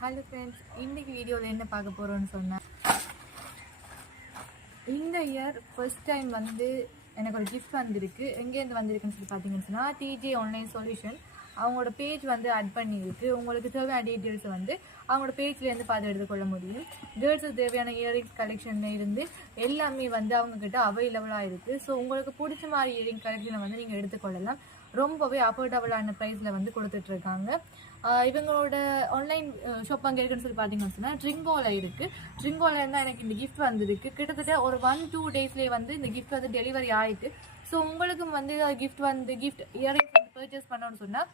Hello friends, இன்றைக்கி வீடியோவில் என்ன பார்க்க போகிறோன்னு சொன்னால், இந்த இயர் ஃபர்ஸ்ட் டைம் வந்து எனக்கு ஒரு கிஃப்ட் வந்திருக்கு. எங்கேருந்து வந்திருக்குன்னு சொல்லி பார்த்தீங்கன்னு சொன்னால், டிஜே ஆன்லைன் சொல்யூஷன் அவங்களோட பேஜ் வந்து ஆட் பண்ணியிருக்கு. உங்களுக்கு தேவையான டீட்டெயில்ஸை வந்து அவங்களோட பேஜ்லேருந்து பார்த்து எடுத்துக்கொள்ள முடியும். கேர்ள்ஸுக்கு தேவையான இயரிங்ஸ் கலெக்ஷனில் இருந்து எல்லாமே வந்து அவங்கக்கிட்ட அவைலபிளாக இருக்குது. ஸோ உங்களுக்கு பிடிச்ச மாதிரி இயரிங் கலெக்ஷனை வந்து நீங்கள் எடுத்துக்கொள்ளலாம். ரொம்பவே அஃபோர்டபுளான ப்ரைஸில் வந்து கொடுத்துட்ருக்காங்க. இவங்களோட ஆன்லைன் ஷாப் அங்கே இருக்குன்னு சொல்லி பார்த்தீங்கன்னு சொன்னால் ட்ரிங்கோவில் இருக்குது. ட்ரிங்கோவில் இருந்தால் எனக்கு இந்த கிஃப்ட் வந்திருக்கு. கிட்டத்தட்ட ஒரு 1-2 டேஸ்லேயே வந்து இந்த கிஃப்ட் வந்து டெலிவரி ஆகிட்டு. ஸோ உங்களுக்கும் வந்து கிஃப்ட் இயரிங்ஸ் வந்து பர்ச்சேஸ் பண்ணணும்னு சொன்னால்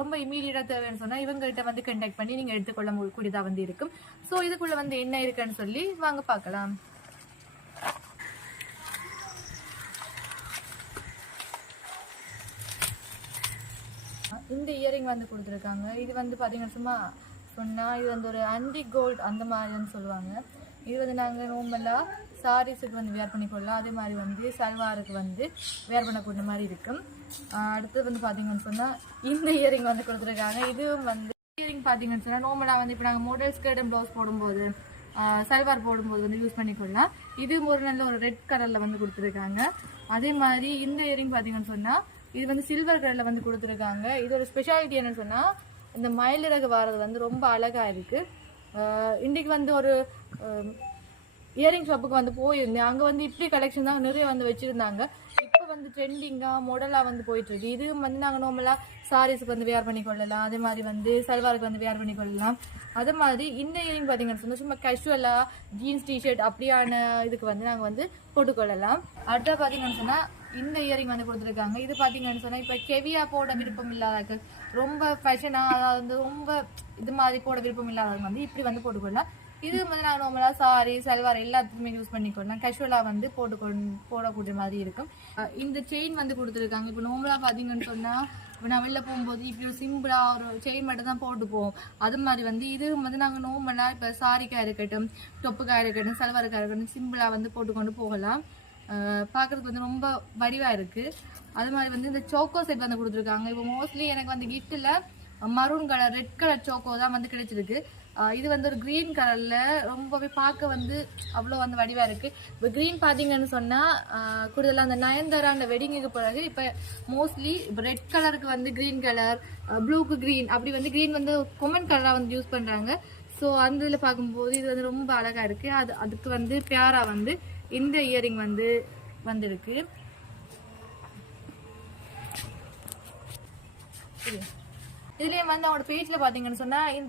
ரொம்ப இமீடியட்டாக தேவைன்னு சொன்னால் இவங்கள்ட்ட வந்து கான்டாக்ட் பண்ணி நீங்கள் எடுத்துக்கொள்ள கூடியதாக வந்து இருக்கும். ஸோ இதுக்குள்ளே வந்து என்ன இருக்குன்னு சொல்லி வாங்க பார்க்கலாம். இந்த இயரிங் வந்து கொடுத்துருக்காங்க. இது வந்து பார்த்தீங்கன்னா சும்மா சொன்னால் இது வந்து ஒரு ஆன்டி கோல்டு அந்த மாதிரின்னு சொல்லுவாங்க. இது வந்து நாங்கள் நார்மலாக சாரீஸுக்கு வந்து வேர் பண்ணிக்கொள்ளலாம். அதே மாதிரி வந்து சல்வாருக்கு வந்து வேர் பண்ணக்கூடிய மாதிரி இருக்கும். அடுத்தது வந்து பார்த்தீங்கன்னு சொன்னால் இந்த இயரிங் வந்து கொடுத்துருக்காங்க. இதுவும் வந்து இயரிங் பார்த்தீங்கன்னு சொன்னால் நார்மலாக வந்து இப்போ நாங்கள் மாடல் ஸ்கர்ட் அண்ட் ப்ளவுஸ் போடும்போது சல்வார் போடும்போது வந்து யூஸ் பண்ணிக்கொள்ளலாம். இது ஒரு நல்ல ஒரு ரெட் கலரில் வந்து கொடுத்துருக்காங்க. அதே மாதிரி இந்த இயரிங் பார்த்தீங்கன்னு சொன்னால் இது வந்து சில்வர் கலரில் வந்து கொடுத்துருக்காங்க. இது ஒரு ஸ்பெஷாலிட்டி என்னன்னு சொன்னால் இந்த மயிலிறகு வாரது வந்து ரொம்ப அழகாக இருக்குது. இன்றைக்கு வந்து ஒரு இயரிங் ஷாப்புக்கு வந்து போயிருந்தேன். அங்கே வந்து இப்படி கலெக்ஷன் தான் நிறைய வந்து வச்சுருந்தாங்க. இப்போ வந்து ட்ரெண்டிங்காக மாடலாக வந்து போயிட்டுருக்கு. இதுவும் வந்து நாங்கள் நார்மலாக சாரீஸுக்கு வந்து வேர் பண்ணி கொள்ளலாம். அதே மாதிரி வந்து சல்வாருக்கு வந்து வேர் பண்ணி கொள்ளலாம். அதே மாதிரி இந்த இயரிங் பார்த்தீங்கன்னு சொன்னால் சும்மா கேஷுவலாக ஜீன்ஸ் டிஷர்ட் அப்படியான இதுக்கு வந்து நாங்கள் வந்து போட்டுக்கொள்ளலாம். அடுத்த பார்த்தீங்கன்னு சொன்னால் இந்த இயரிங் வந்து கொடுத்துருக்காங்க. இது பார்த்தீங்கன்னு சொன்னால் இப்போ கெவியா போட விருப்பம் இல்லாதவங்க, ரொம்ப ஃபேஷனாக அதாவது ரொம்ப இது மாதிரி போட விருப்பம் இல்லாதவங்க வந்து இப்படி வந்து போட்டுக்கொள்ளலாம். இது வந்து நாங்கள் நார்மலாக சாரி சல்வார் எல்லாத்துக்குமே யூஸ் பண்ணிக்கொள்ளலாம். கேஷுவலாக வந்து போடக்கூடிய மாதிரி இருக்கும். இந்த செயின் வந்து கொடுத்துருக்காங்க. இப்போ நார்மலாக பார்த்தீங்கன்னு சொன்னால் இப்போ நான் வெளில போகும்போது இப்படி ஒரு சிம்பிளாக ஒரு செயின் மட்டும் தான் போட்டு போவோம். அது மாதிரி வந்து இது வந்து நாங்கள் நார்மலாக இப்போ சாரிக்காக இருக்கட்டும், டொப்புக்காக இருக்கட்டும், சல்வாருக்காக இருக்கட்டும் சிம்பிளாக வந்து போட்டுக்கொண்டு போகலாம். பார்க்குறதுக்கு வந்து ரொம்ப வடிவாக இருக்குது. அது மாதிரி வந்து இந்த சோக்கோ செட் வந்து கொடுத்துருக்காங்க. இப்போ மோஸ்ட்லி எனக்கு வந்து கிஃப்ட்டில் maroon colour red colour choco தான் வந்து கிடைச்சிருக்கு. இது வந்து ஒரு க்ரீன் கலரில் ரொம்பவே பார்க்க வந்து அவ்வளோ வந்து வடிவாக இருக்குது. இப்போ க்ரீன் பார்த்தீங்கன்னு சொன்னால் கூடுதலாக அந்த நயன்தாரா அந்த வெட்டிங்குக்கு பிறகு இப்போ மோஸ்ட்லி இப்போ ரெட் கலருக்கு வந்து க்ரீன் கலர், ப்ளூக்கு க்ரீன் அப்படி வந்து க்ரீன் வந்து கொமன் கலராக வந்து யூஸ் பண்ணுறாங்க. ஸோ அந்த இதில் பார்க்கும்போது இது வந்து ரொம்ப அழகாக இருக்குது. அதுக்கு வந்து பியாராக வந்து இந்த இயரிங் வந்து வந்திருக்கு. இதுலேயே வந்து அவங்களோட பேஜில் பார்த்தீங்கன்னு சொன்னால் இந்த